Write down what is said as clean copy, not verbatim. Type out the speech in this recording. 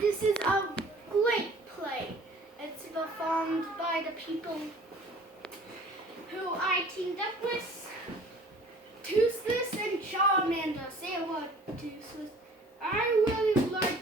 This is a great play. It's performed by the people who I teamed up with. Toothless and Charmander. Say a word, Toothless. I really like